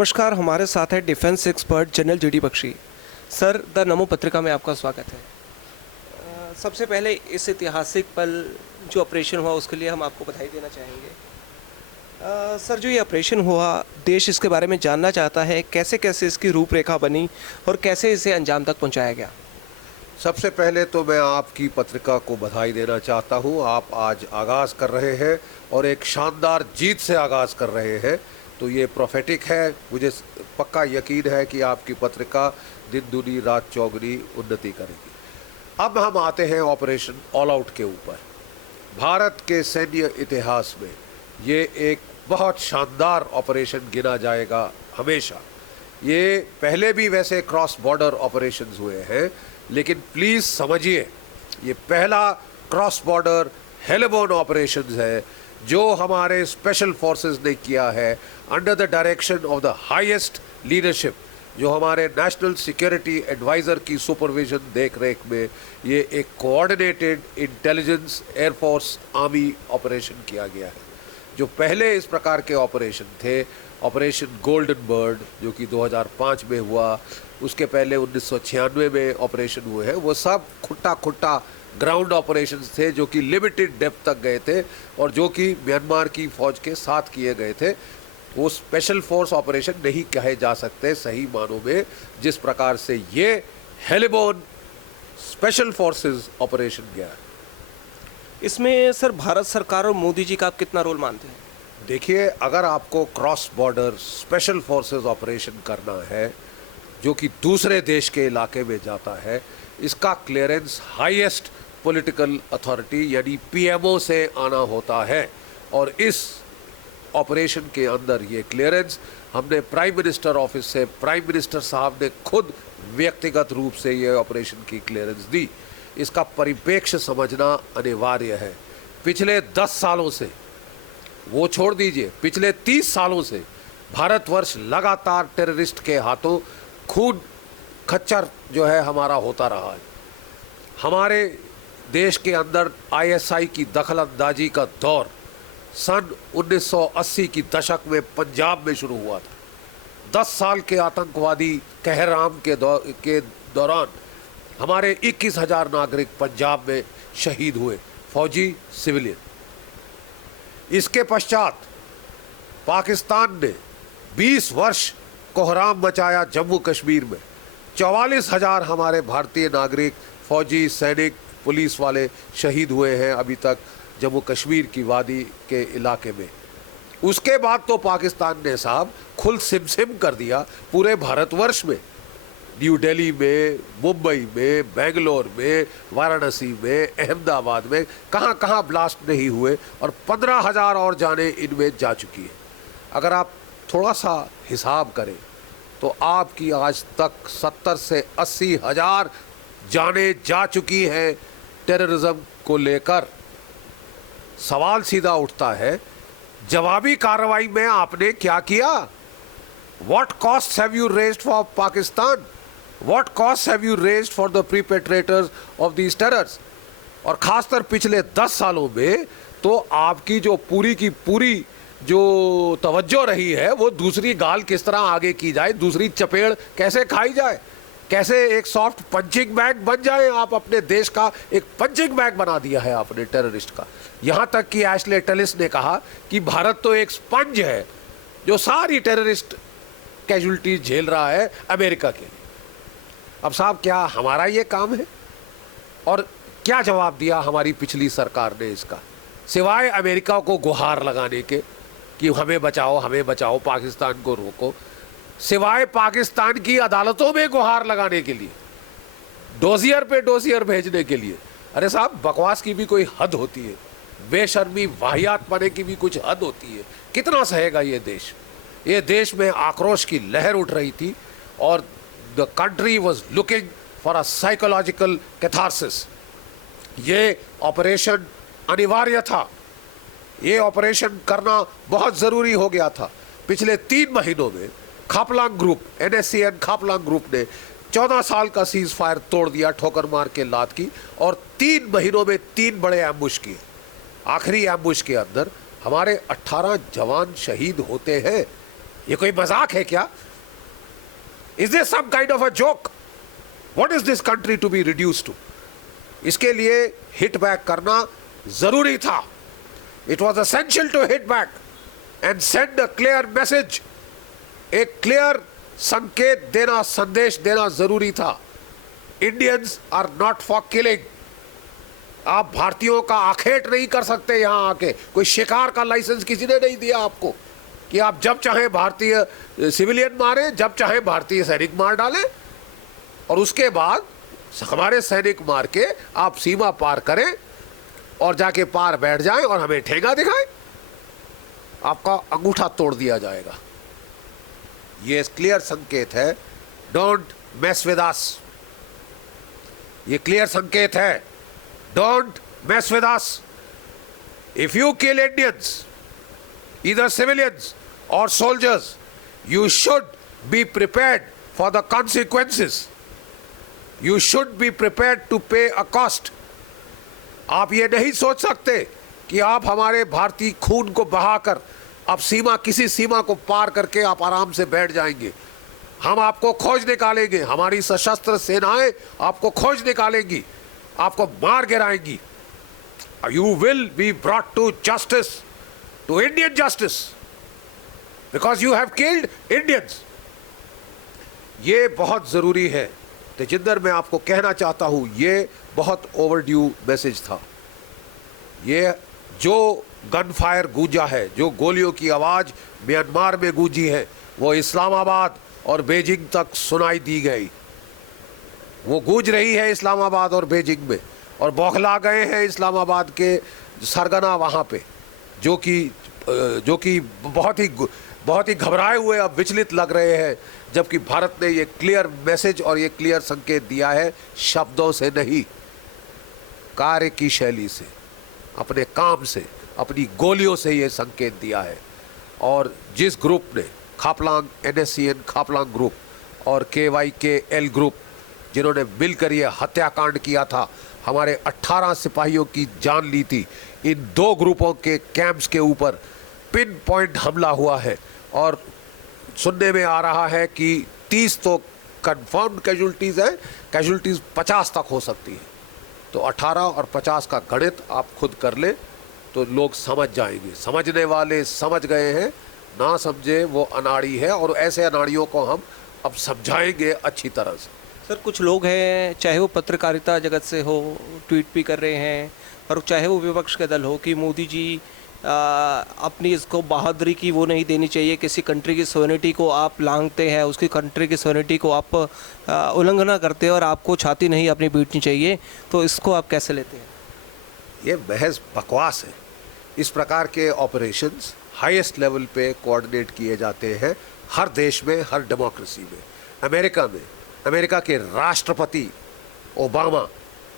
नमस्कार, हमारे साथ है defence expert general G D Bakshi. Sir, the Namo पत्रिका में आपका स्वागत है। सबसे पहले इस ऐतिहासिक पल जो ऑपरेशन हुआ उसके लिए हम आपको बधाई देना चाहेंगे। सर, जो ये ऑपरेशन हुआ, देश इसके बारे में जानना चाहता है, कैसे कैसे इसकी रूपरेखा बनी और कैसे इसे अंजाम तक पहुंचाया गया। सबसे पहले तो मैं आपकी पत्रिका को बधाई देना चाहता हूं। आप आज आगाज़ कर रहे हैं और एक शानदार जीत से आगाज़ कर रहे हैं, तो ये प्रोफेटिक है। मुझे पक्का यकीन है कि आपकी पत्रिका दिन दुनी रात चौगुनी उन्नति करेगी। अब हम आते हैं ऑपरेशन ऑल आउट के ऊपर। भारत के सैन्य इतिहास में ये एक बहुत शानदार ऑपरेशन गिना जाएगा हमेशा। ये पहले भी वैसे क्रॉस बॉर्डर ऑपरेशंस हुए हैं, लेकिन प्लीज़ समझिए, ये पहला क्रॉस बॉर्डर हेलिबोर्न ऑपरेशंस है जो हमारे स्पेशल फोर्सेस ने किया है under the direction of the highest leadership, जो हमारे नेशनल सिक्योरिटी एडवाइज़र की सुपरविजन देख रेख में ये एक coordinated intelligence air force army operation किया गया है। जो पहले इस प्रकार के ऑपरेशन थे, ऑपरेशन गोल्डन बर्ड जो कि 2005 में हुआ, उसके पहले 1996 में ऑपरेशन हुए हैं, वो सब खुट्टा ग्राउंड ऑपरेशंस थे जो कि लिमिटेड डेप्थ तक गए थे और जो कि म्यांमार की फ़ौज के साथ किए गए थे। वो स्पेशल फोर्स ऑपरेशन नहीं कहे जा सकते सही मानों में, जिस प्रकार से ये हेलिबोर्न स्पेशल फोर्सेस ऑपरेशन गया। इसमें सर, भारत सरकार और मोदी जी का आप कितना रोल मानते हैं? देखिए, अगर आपको cross border special forces operation करना है जो कि दूसरे देश के इलाके में जाता है, इसका क्लियरेंस हाईएस्ट पॉलिटिकल अथॉरिटी यानी पीएमओ से आना होता है। और इस ऑपरेशन के अंदर ये क्लियरेंस हमने प्राइम मिनिस्टर ऑफिस से, प्राइम मिनिस्टर साहब ने खुद व्यक्तिगत रूप से ये ऑपरेशन की क्लियरेंस दी। इसका परिप्रेक्ष्य समझना अनिवार्य है। पिछले 10 सालों से, वो छोड़ दीजिए, पिछले 30 सालों से भारतवर्ष लगातार टेररिस्ट के हाथों खून खच्चर जो है हमारा होता रहा है। हमारे देश के अंदर आईएसआई की दखलंदाजी का दौर सन 1980 की दशक में पंजाब में शुरू हुआ था। 10 साल के आतंकवादी कहराम के दौरान हमारे 21,000 नागरिक पंजाब में शहीद हुए, फौजी, सिविलियन। इसके पश्चात पाकिस्तान ने 20 वर्ष कोहराम मचाया जम्मू कश्मीर में। 44,000 हमारे भारतीय नागरिक, फौजी, सैनिक, पुलिस वाले शहीद हुए हैं अभी तक जम्मू कश्मीर की वादी के इलाके में। उसके बाद तो पाकिस्तान ने साहब खुल सिम कर दिया पूरे भारतवर्ष में। न्यू दिल्ली में, मुंबई में, बेंगलोर में, वाराणसी में, अहमदाबाद में, कहाँ कहाँ ब्लास्ट नहीं हुए, और 15,000 और जाने इनमें जा चुकी है। अगर आप थोड़ा सा हिसाब करें तो आपकी आज तक 70 से 80,000 जाने जा चुकी हैं टेररिज्म को लेकर। सवाल सीधा उठता है, जवाबी कार्रवाई में आपने क्या किया? What costs have you raised for Pakistan? What costs have you raised for the perpetrators of these terrors? और खासकर पिछले 10 सालों में तो आपकी जो पूरी की पूरी जो तवज्जो रही है वो दूसरी गाल किस तरह आगे की जाए, दूसरी चपेड़ कैसे खाई जाए, कैसे एक सॉफ्ट पंचिंग बैग बन जाए। आप अपने देश का एक पंचिंग बैग बना दिया है आपने टेररिस्ट का। यहाँ तक कि एशले टलिस ने कहा कि भारत तो एक स्पंज है जो सारी टेररिस्ट कैजुअल्टीज झेल रहा है अमेरिका के लिए। अब साहब, क्या हमारा ये काम है? और क्या जवाब दिया हमारी पिछली सरकार ने इसका, सिवाय अमेरिका को गुहार लगाने के कि हमें बचाओ, पाकिस्तान को रोको, सिवाय पाकिस्तान की अदालतों में गुहार लगाने के लिए, डोजियर पे डोजियर भेजने के लिए। अरे साहब, बकवास की भी कोई हद होती है, बेशर्मी वाहियात पने की भी कुछ हद होती है। कितना सहेगा ये देश? ये देश में आक्रोश की लहर उठ रही थी और the country was looking for a psychological catharsis. ये ऑपरेशन अनिवार्य था, ये ऑपरेशन करना बहुत ज़रूरी हो गया था। पिछले 3 महीनों में Khaplang group, NSCN Khaplang group ने 14 साल का सीज फायर तोड़ दिया, ठोकर मार के लात की, और 3 महीनों में 3 बड़े एम्बुश किए। आखिरी एम्बुश के अंदर हमारे 18 जवान शहीद होते हैं। ये कोई मजाक है क्या? Is this some kind of a joke? What is this country to be reduce to? इसके लिए हिट बैक करना जरूरी था. It was essential to hit back and send a clear message. एक क्लियर संकेत देना, संदेश देना जरूरी था. Indians are not for killing. आप भारतीयों का आखेट नहीं कर सकते यहां आके. कोई शिकार का लाइसेंस किसी ने नहीं दिया आपको कि आप जब चाहे भारतीय सिविलियन मारे, जब चाहे भारतीय सैनिक मार डालें और उसके बाद हमारे सैनिक मार के आप सीमा पार करें और जाके पार बैठ जाएं और हमें ठेंगा दिखाएं. आपका अंगूठा तोड़ दिया जाएगा. ये क्लियर संकेत है, डोंट मेस विद अस. ये क्लियर संकेत है, don't mess with us. If you kill Indians, either civilians or soldiers, you should be prepared for the consequences. You should be prepared to pay a cost. आप ये नहीं सोच सकते कि आप हमारे भारतीय खून को बहाकर अब सीमा, किसी सीमा को पार करके आप आराम से बैठ जाएंगे. हम आपको खोज निकालेंगे, हमारी सशस्त्र सेनाएं आपको खोज निकालेंगी, आपको मार गिराएंगी. You will be brought to justice, to Indian justice, because you have killed Indians. ये बहुत जरूरी है. तेजिंदर, मैं आपको कहना चाहता हूं, ये बहुत ओवरड्यू मैसेज था. ये जो गन फायर गूंजा है, जो गोलियों की आवाज म्यांमार में गूंजी है, वो इस्लामाबाद और बीजिंग तक सुनाई दी गई. वो गूंज रही है इस्लामाबाद और बीजिंग में, और बौखला गए हैं इस्लामाबाद के सरगना वहाँ पे, जो कि बहुत ही घबराए हुए, अब विचलित लग रहे हैं. जबकि भारत ने ये क्लियर मैसेज और ये क्लियर संकेत दिया है, शब्दों से नहीं, कार्य की शैली से, अपने काम से, अपनी गोलियों से ये संकेत दिया है. और जिस ग्रुप ने, खापलांग NSCN खापलांग ग्रुप और KYKL ग्रुप, जिन्होंने मिलकर ये हत्याकांड किया था, हमारे 18 सिपाहियों की जान ली थी, इन दो ग्रुपों के कैंप्स के ऊपर पिन पॉइंट हमला हुआ है. और सुनने में आ रहा है कि 30 तो कंफर्म्ड कैजुअल्टीज हैं, कैजुअल्टीज 50 तक हो सकती है. तो 18 और 50 का गणित आप खुद कर ले तो लोग समझ जाएंगे. समझने वाले समझ गए हैं, ना समझे वो अनाड़ी है, और ऐसे अनाड़ियों को हम अब समझाएंगे अच्छी तरह से. सर, कुछ लोग हैं, चाहे वो पत्रकारिता जगत से हो, ट्वीट भी कर रहे हैं, और चाहे वो विपक्ष का दल हो, कि मोदी जी अपनी इसको बहादुरी की वो नहीं देनी चाहिए. किसी कंट्री की सोवरेनिटी को आप लांघते हैं, उसकी कंट्री की सोवरेनिटी को आप उल्लंघना करते हैं, और आपको छाती नहीं अपनी पीटनी चाहिए. तो इसको आप कैसे लेते हैं? ये महज बकवास है. इस प्रकार के ऑपरेशंस हाईएस्ट लेवल पे कोऑर्डिनेट किए जाते हैं हर देश में, हर डेमोक्रेसी में. अमेरिका में, अमेरिका के राष्ट्रपति ओबामा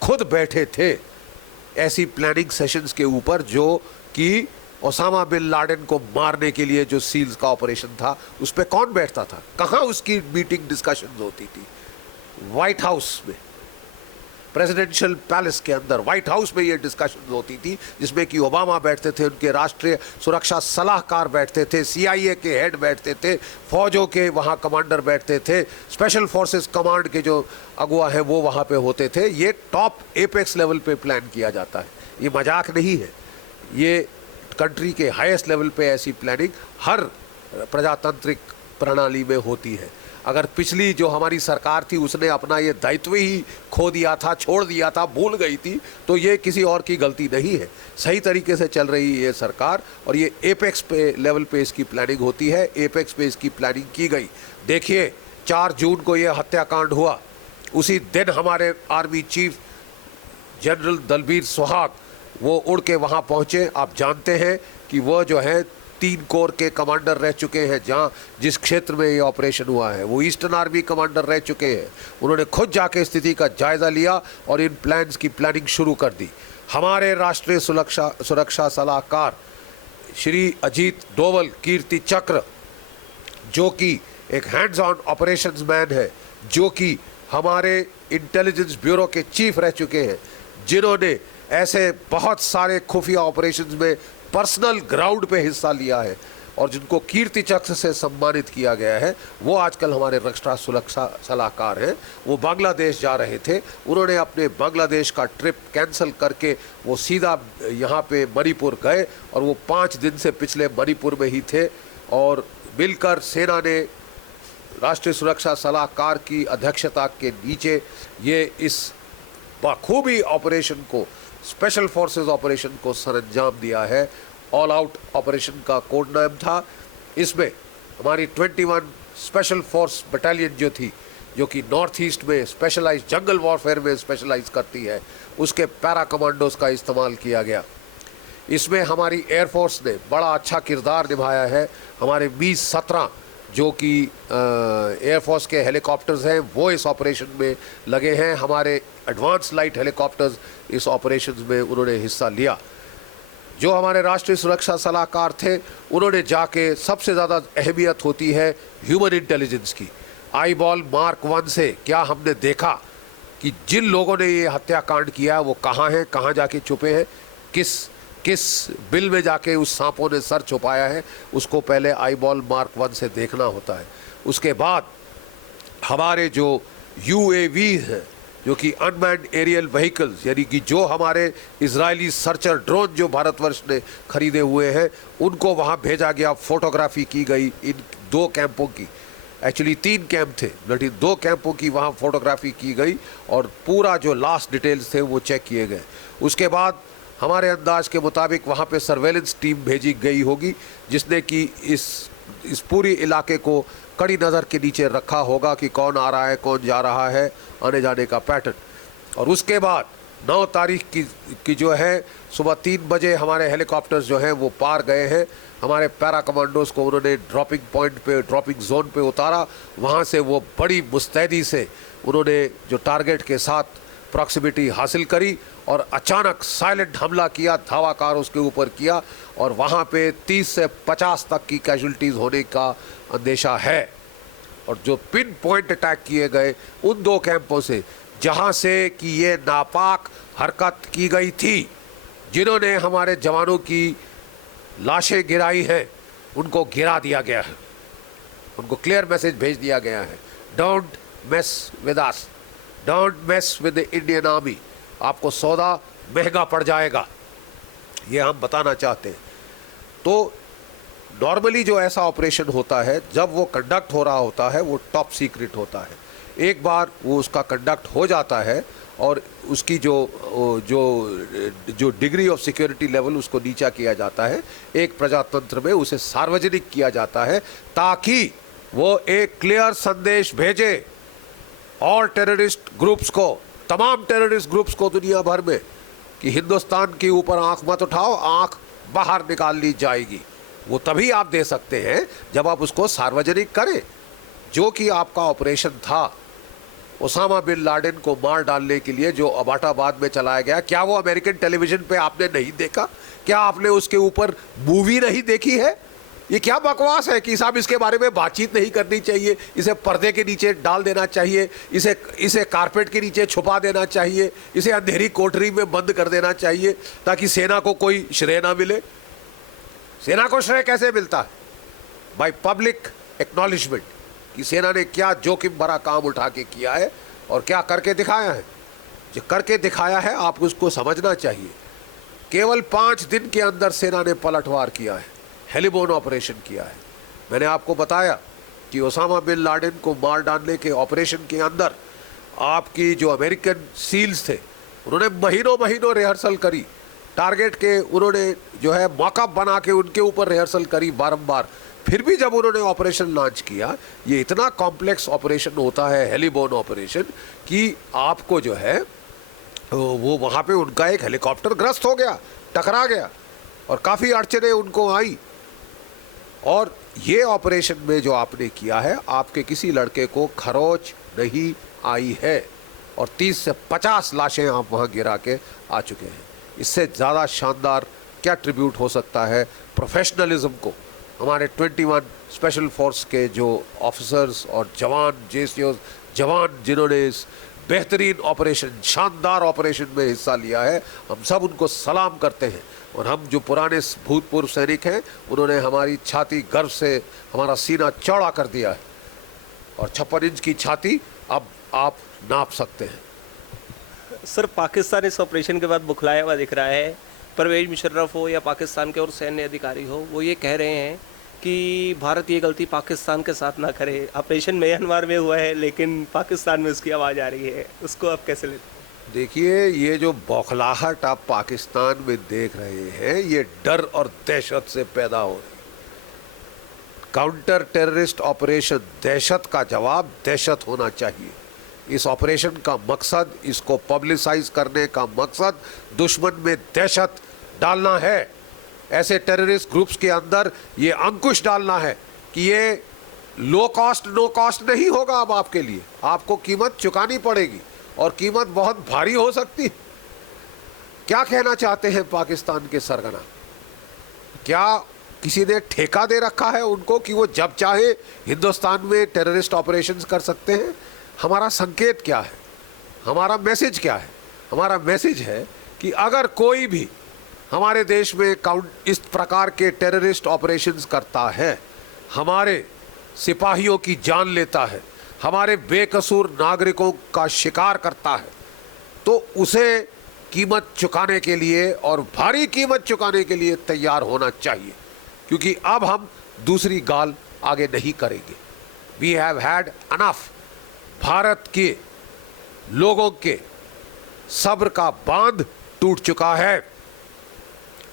खुद बैठे थे ऐसी प्लानिंग सेशंस के ऊपर, जो कि ओसामा बिन लादेन को मारने के लिए जो सील्स का ऑपरेशन था, उस पर कौन बैठता था? कहाँ उसकी मीटिंग डिस्कशंस होती थी? व्हाइट हाउस में, प्रेसिडेंशियल पैलेस के अंदर, व्हाइट हाउस में ये डिस्कशन होती थी, जिसमें कि ओबामा बैठते थे, उनके राष्ट्रीय सुरक्षा सलाहकार बैठते थे, CIA के हेड बैठते थे, फौजों के वहाँ कमांडर बैठते थे, स्पेशल फोर्सेस कमांड के जो अगुआ हैं वो वहाँ पे होते थे. ये टॉप एपेक्स लेवल पे प्लान किया जाता है. ये मजाक नहीं है. ये कंट्री के हाईएस्ट लेवल पे ऐसी प्लानिंग हर प्रजातांत्रिक प्रणाली में होती है. अगर पिछली जो हमारी सरकार थी उसने अपना ये दायित्व ही खो दिया था, छोड़ दिया था, भूल गई थी, तो ये किसी और की गलती नहीं है. सही तरीके से चल रही है ये सरकार, और ये एपेक्स पे लेवल पे इसकी प्लानिंग होती है. एपेक्स पे इसकी प्लानिंग की गई. देखिए, 4 जून को ये हत्याकांड हुआ. उसी दिन हमारे आर्मी चीफ जनरल दलबीर सुहाग वो उड़ के वहाँ पहुँचे. आप जानते हैं कि वो जो है 3 कोर के कमांडर रह चुके हैं. जिस क्षेत्र में ये ऑपरेशन हुआ है वो ईस्टर्न आर्मी कमांडर रह चुके हैं. उन्होंने खुद जाके स्थिति का जायज़ा लिया और इन प्लान्स की प्लानिंग शुरू कर दी. हमारे राष्ट्रीय सुरक्षा सलाहकार श्री अजीत डोवल कीर्ति चक्र, जो कि एक हैंड्स ऑन ऑपरेशंस मैन है, जो कि हमारे इंटेलिजेंस ब्यूरो के चीफ रह चुके हैं, जिन्होंने ऐसे बहुत सारे खुफिया ऑपरेशंस में पर्सनल ग्राउंड पे हिस्सा लिया है. और जिनको कीर्ति चक्र से सम्मानित किया गया है, वो आजकल हमारे रक्षा सुरक्षा सलाहकार हैं। वो बांग्लादेश जा रहे थे, उन्होंने अपने बांग्लादेश का ट्रिप कैंसिल करके वो सीधा यहाँ पे मणिपुर गए और वो 5 दिन से पिछले मणिपुर में ही थे और मिलकर सेना ने राष्ट्रीय सुरक्षा सलाहकार की अध्यक्षता के नीचे ये इस बखूबी ऑपरेशन को, स्पेशल फोर्सेस ऑपरेशन को सरंजाम दिया है। ऑल आउट ऑपरेशन का कोड नाम था। इसमें हमारी 21 स्पेशल फोर्स बटालियन जो थी, जो कि नॉर्थ ईस्ट में स्पेशलाइज जंगल वॉरफेयर में स्पेशलाइज करती है, उसके पैरा कमांडोज का इस्तेमाल किया गया। इसमें हमारी एयरफोर्स ने बड़ा अच्छा किरदार निभाया है। हमारे Mi-17 जो कि एयरफोर्स के हेलीकॉप्टर्स हैं, वो इस ऑपरेशन में लगे हैं। हमारे एडवांस लाइट हेलीकॉप्टर्स इस ऑपरेशन में उन्होंने हिस्सा लिया। जो हमारे राष्ट्रीय सुरक्षा सलाहकार थे, उन्होंने जाके, सबसे ज़्यादा अहमियत होती है ह्यूमन इंटेलिजेंस की। आई बॉल मार्क 1 से क्या हमने देखा कि जिन लोगों ने ये हत्याकांड किया वो कहाँ हैं, कहाँ जाके छुपे हैं, किस बिल में जाके उस सांपों ने सर छुपाया है, उसको पहले आई बॉल मार्क 1 से देखना होता है। उसके बाद हमारे जो UAV हैं, जो कि अनमैन्ड एरियल व्हीकल्स, यानी कि जो हमारे इजरायली सर्चर ड्रोन जो भारतवर्ष ने खरीदे हुए हैं, उनको वहाँ भेजा गया। फोटोग्राफी की गई इन 2 कैंपों की, एक्चुअली 3 कैंप थे, लेकिन 2 कैंपों की वहाँ फोटोग्राफी की गई और पूरा जो लास्ट डिटेल्स थे वो चेक किए गए। उसके बाद हमारे अंदाज के मुताबिक वहाँ पे सर्वेलेंस टीम भेजी गई होगी, जिसने कि इस पूरी इलाके को कड़ी नज़र के नीचे रखा होगा कि कौन आ रहा है, कौन जा रहा है, आने जाने का पैटर्न। और उसके बाद 9 तारीख की जो है सुबह 3 बजे हमारे हेलीकॉप्टर्स जो हैं वो पार गए हैं। हमारे पैरा कमांडोज को उन्होंने ड्रॉपिंग पॉइंट पे, ड्रॉपिंग जोन पे उतारा। वहाँ से वो बड़ी मुस्तैदी से उन्होंने जो टारगेट के साथ प्रॉक्सिमिटी हासिल करी और अचानक साइलेंट हमला किया, धावाकार उसके ऊपर किया और वहाँ पे 30 से 50 तक की कैजुअल्टीज़ होने का अंदेशा है। और जो पिन पॉइंट अटैक किए गए उन 2 कैंपों से, जहाँ से कि ये नापाक हरकत की गई थी, जिन्होंने हमारे जवानों की लाशें गिराई हैं, उनको गिरा दिया गया है। उनको क्लियर मैसेज भेज दिया गया है, don't mess with us, don't mess with the Indian army. आपको सौदा महंगा पड़ जाएगा, ये हम बताना चाहते हैं। तो नॉर्मली जो ऐसा ऑपरेशन होता है, जब वो कंडक्ट हो रहा होता है, वो टॉप सीक्रेट होता है। एक बार वो उसका कंडक्ट हो जाता है और उसकी जो डिग्री ऑफ सिक्योरिटी लेवल उसको नीचा किया जाता है, एक प्रजातंत्र में उसे सार्वजनिक किया जाता है, ताकि वो एक क्लियर संदेश भेजे और टेररिस्ट ग्रुप्स को, तमाम टेररिस्ट ग्रुप्स को दुनिया भर में, कि हिंदुस्तान के ऊपर आंख मत उठाओ, आंख बाहर निकाल ली जाएगी। वो तभी आप दे सकते हैं जब आप उसको सार्वजनिक करें। जो कि आपका ऑपरेशन था ओसामा बिन लादेन को मार डालने के लिए, जो अबाटाबाद में चलाया गया, क्या वो अमेरिकन टेलीविजन पे आपने नहीं देखा? क्या आपने उसके ऊपर मूवी नहीं देखी है? ये क्या बकवास है कि साहब इसके बारे में बातचीत नहीं करनी चाहिए, इसे पर्दे के नीचे डाल देना चाहिए, इसे कारपेट के नीचे छुपा देना चाहिए, इसे अंधेरी कोठरी में बंद कर देना चाहिए ताकि सेना को कोई श्रेय ना मिले। सेना को श्रेय कैसे मिलता है? बाय पब्लिक एक्नॉलेजमेंट कि सेना ने क्या जोखिम भरा काम उठा के किया है और क्या करके दिखाया है। जो करके दिखाया है आपको उसको समझना चाहिए। केवल 5 दिन के अंदर सेना ने पलटवार किया है, हेलीबोन ऑपरेशन किया है। मैंने आपको बताया कि ओसामा बिन लादेन को मार डालने के ऑपरेशन के अंदर आपकी जो अमेरिकन सील्स थे, उन्होंने महीनों रिहर्सल करी, टारगेट के उन्होंने जो है मॉकअप बना के उनके ऊपर रिहर्सल करी बारंबार। फिर भी जब उन्होंने ऑपरेशन लॉन्च किया, ये इतना कॉम्प्लेक्स ऑपरेशन होता है हेलीबोन ऑपरेशन, कि आपको जो है वो वहाँ पे उनका एक हेलीकॉप्टर ग्रस्त हो गया, टकरा गया और काफ़ी अड़चने उनको आई। और ये ऑपरेशन में जो आपने किया है, आपके किसी लड़के को खरोच नहीं आई है और 30 से 50 लाशें आप वहाँ गिरा के आ चुके हैं। इससे ज़्यादा शानदार क्या ट्रिब्यूट हो सकता है प्रोफेशनलिज्म को? हमारे 21 स्पेशल फोर्स के जो ऑफिसर्स और जवान, JCOs जवान, जिन्होंने इस बेहतरीन ऑपरेशन, शानदार ऑपरेशन में हिस्सा लिया है। हम सब उनको सलाम करते हैं। और हम जो पुराने भूतपूर्व सैनिक हैं, उन्होंने हमारी छाती गर्व से, हमारा सीना चौड़ा कर दिया है। और 56 इंच की छाती अब आप नाप सकते हैं। सर, पाकिस्तान इस ऑपरेशन के बाद बुखलाया हुआ दिख रहा है। परवेज मुशर्रफ हो या पाकिस्तान के और सैन्य अधिकारी हो, वो ये कह रहे हैं कि भारत ये गलती पाकिस्तान के साथ ना करे। ऑपरेशन म्यांमार में हुआ है, लेकिन पाकिस्तान में उसकी आवाज़ आ रही है। उसको आप कैसे लेते हैं? देखिए, ये जो बौखलाहट आप पाकिस्तान में देख रहे हैं, ये डर और दहशत से पैदा हो रही है। काउंटर टेररिस्ट ऑपरेशन, दहशत का जवाब दहशत होना चाहिए। इस ऑपरेशन का मकसद, इसको पब्लिसाइज करने का मकसद दुश्मन में दहशत डालना है। ऐसे टेररिस्ट ग्रुप्स के अंदर ये अंकुश डालना है कि ये लो कॉस्ट नो कॉस्ट नहीं होगा। अब आपके लिए आपको कीमत चुकानी पड़ेगी, और कीमत बहुत भारी हो सकती है। क्या कहना चाहते हैं पाकिस्तान के सरगना? क्या किसी ने ठेका दे रखा है उनको कि वो जब चाहे हिंदुस्तान में टेररिस्ट ऑपरेशंस कर सकते हैं? हमारा संकेत क्या है? हमारा मैसेज क्या है? हमारा मैसेज है कि अगर कोई भी हमारे देश में इस प्रकार के टेररिस्ट ऑपरेशंस करता है, हमारे सिपाहियों की जान लेता है, हमारे बेकसूर नागरिकों का शिकार करता है, तो उसे कीमत चुकाने के लिए, और भारी कीमत चुकाने के लिए तैयार होना चाहिए। क्योंकि अब हम दूसरी गाल आगे नहीं करेंगे। We have had enough. Bharat के लोगों के सब्र का बांध टूट चुका है।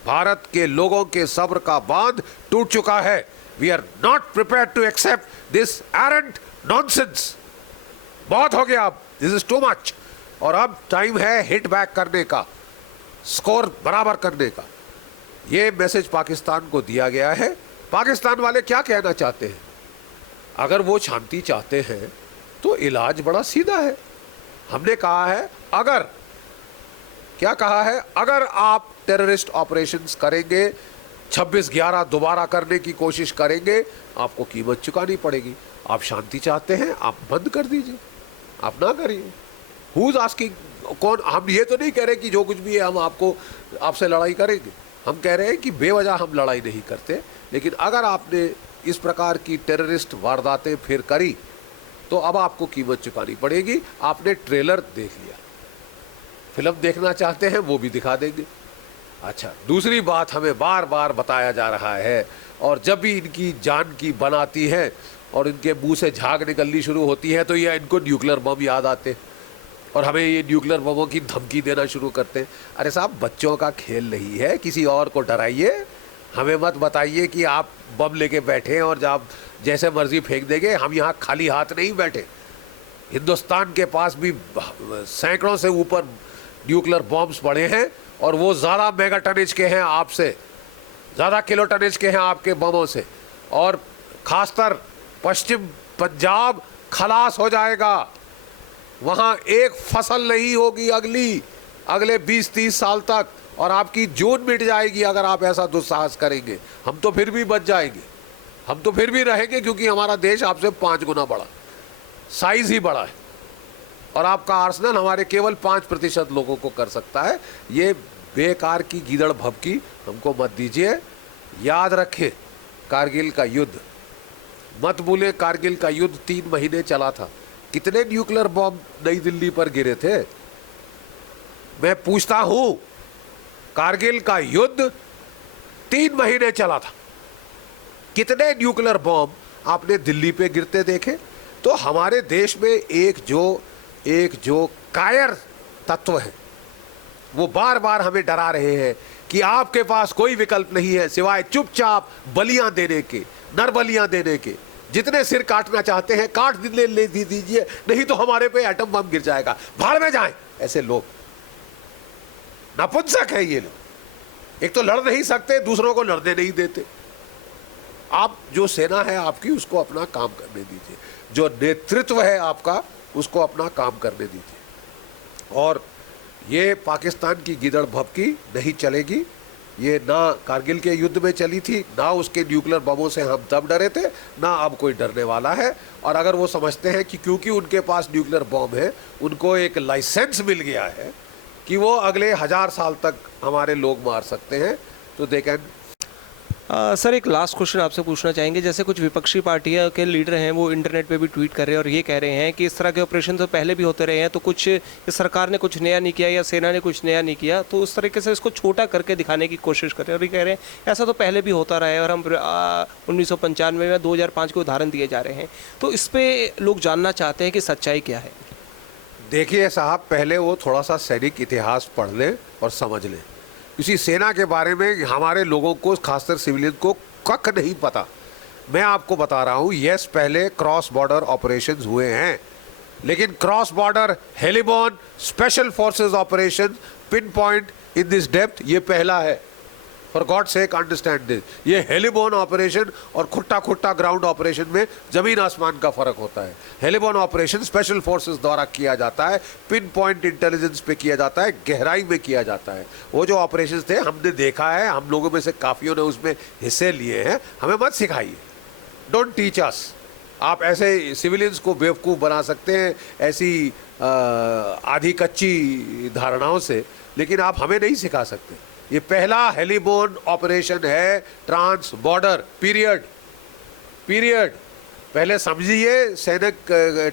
भारत के लोगों के सब्र का बांध टूट चुका है। We are not prepared to accept this arrant nonsense. बहुत हो गया, अब दिस इज टू मच। और अब टाइम है हिट बैक करने का, स्कोर बराबर करने का। ये मैसेज पाकिस्तान को दिया गया है। पाकिस्तान वाले क्या कहना चाहते हैं? अगर वो शांति चाहते हैं तो इलाज बड़ा सीधा है। हमने कहा है, अगर, क्या कहा है, अगर आप टेररिस्ट ऑपरेशंस करेंगे, 26/11 दोबारा करने की कोशिश करेंगे, आपको कीमत चुकानी पड़ेगी। आप शांति चाहते हैं, आप बंद कर दीजिए, आप ना करिए। Who is asking? कौन? हम ये तो नहीं कह रहे कि जो कुछ भी है हम आपसे लड़ाई करेंगे। हम कह रहे हैं कि बेवजह हम लड़ाई नहीं करते। लेकिन अगर आपने इस प्रकार की टेररिस्ट वारदातें फिर करी, तो अब आपको कीमत चुकानी पड़ेगी। आपने ट्रेलर देख लिया, फिल्म देखना चाहते हैं वो भी दिखा देंगे। अच्छा, दूसरी बात हमें बार बार बताया जा रहा है, और जब भी इनकी जान की बन आती है और इनके मुंह से झाग निकलनी शुरू होती है, तो ये इनको न्यूक्लियर बम याद आते हैं, और हमें ये न्यूक्लियर बमों की धमकी देना शुरू करते हैं। अरे साहब, बच्चों का खेल नहीं है, किसी और को डराइए। हमें मत बताइए कि आप बम लेके बैठे हैं और आप जैसे मर्जी फेंक देंगे। हम यहाँ खाली हाथ नहीं बैठे। हिंदुस्तान के पास भी सैकड़ों से ऊपर न्यूक्लियर बॉम्ब्स पड़े हैं, और वो ज़्यादा मेगा टनेज के हैं आपसे, ज़्यादा किलो टनेज के हैं आपके बमों से। और खासकर पश्चिम पंजाब खलास हो जाएगा। वहाँ एक फसल नहीं होगी अगले 20-30 साल तक, और आपकी जून मिट जाएगी अगर आप ऐसा दुस्साहस करेंगे। हम तो फिर भी बच जाएंगे, हम तो फिर भी रहेंगे, क्योंकि हमारा देश आपसे 5 गुना बड़ा, साइज ही बड़ा है, और आपका आर्सेनल हमारे केवल 5% लोगों को कर सकता है। ये बेकार की गीदड़ भभकी हमको मत दीजिए। याद रखें, कारगिल का युद्ध मत भूलें। कारगिल का युद्ध 3 महीने चला था। कितने न्यूक्लियर बॉम्ब नई दिल्ली पर गिरे थे? मैं पूछता हूं, कारगिल का युद्ध 3 महीने चला था, कितने न्यूक्लियर बॉम्ब आपने दिल्ली पे गिरते देखे? तो हमारे देश में एक जो कायर तत्व है, वो बार बार हमें डरा रहे हैं कि आपके पास कोई विकल्प नहीं है सिवाय चुपचाप बलियां देने के, नरबलियां देने के। जितने सिर काटना चाहते हैं काट ले दीजिए, नहीं तो हमारे पे एटम बम गिर जाएगा, भाड़ में जाएं। ऐसे लोग नपुंसक है ये लोग। एक तो लड़ नहीं सकते, दूसरों को लड़ने नहीं देते। आप जो सेना है आपकी, उसको अपना काम करने दीजिए। जो नेतृत्व है आपका, उसको अपना काम करने दीजिए। और ये पाकिस्तान की गिदड़ भभकी नहीं चलेगी। ये ना कारगिल के युद्ध में चली थी, ना उसके न्यूक्लियर बमों से हम तब डरे थे, ना अब कोई डरने वाला है। और अगर वो समझते हैं कि क्योंकि उनके पास न्यूक्लियर बम है, उनको एक लाइसेंस मिल गया है कि वो अगले 1000 साल तक हमारे लोग मार सकते हैं, तो दे कैन। सर एक लास्ट क्वेश्चन आपसे पूछना चाहेंगे, जैसे कुछ विपक्षी पार्टियां के लीडर हैं वो इंटरनेट पे भी ट्वीट कर रहे हैं और ये कह रहे हैं कि इस तरह के ऑपरेशन तो पहले भी होते रहे हैं, तो कुछ इस सरकार ने कुछ नया नहीं किया या सेना ने कुछ नया नहीं किया, तो उस तरीके से इसको छोटा करके दिखाने की कोशिश कर रहे हैं और ये कह रहे हैं ऐसा तो पहले भी होता रहा है और हम 1995 में 2005 के उदाहरण दिए जा रहे हैं। तो इस पर लोग जानना चाहते हैं कि सच्चाई क्या है। देखिए साहब, पहले वो थोड़ा सा सैनिक इतिहास पढ़ लें और समझ लें। इसी सेना के बारे में हमारे लोगों को, खासकर सिविलियन को कख नहीं पता। मैं आपको बता रहा हूँ, यस पहले क्रॉस बॉर्डर ऑपरेशंस हुए हैं, लेकिन cross border heliborne special forces operation pin point in this depth ये पहला है। For God sake understand this. ये हेलीबॉर्न ऑपरेशन और खुट्टा खुट्टा ग्राउंड ऑपरेशन में जमीन आसमान का फर्क होता है। हेलीबॉर्न ऑपरेशन स्पेशल फोर्सेस द्वारा किया जाता है, पिन पॉइंट इंटेलिजेंस पे किया जाता है, गहराई में किया जाता है। वो जो ऑपरेशन थे हमने देखा है, हम लोगों में से काफियों ने उसमें हिस्से लिए हैं। हमें मत सिखाइए, डोंट टीच अस। आप ऐसे सिविलियंस को बेवकूफ़ बना सकते हैं ऐसी आधी कच्ची धारणाओं से, लेकिन आप हमें नहीं सिखा सकते। ये पहला हेलीबॉर्न ऑपरेशन है ट्रांस बॉर्डर पीरियड। पहले समझिए, सैनिक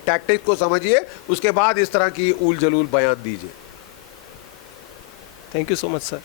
टैक्टिक को समझिए, उसके बाद इस तरह की ऊल जलूल बयान दीजिए। Thank you so much sir.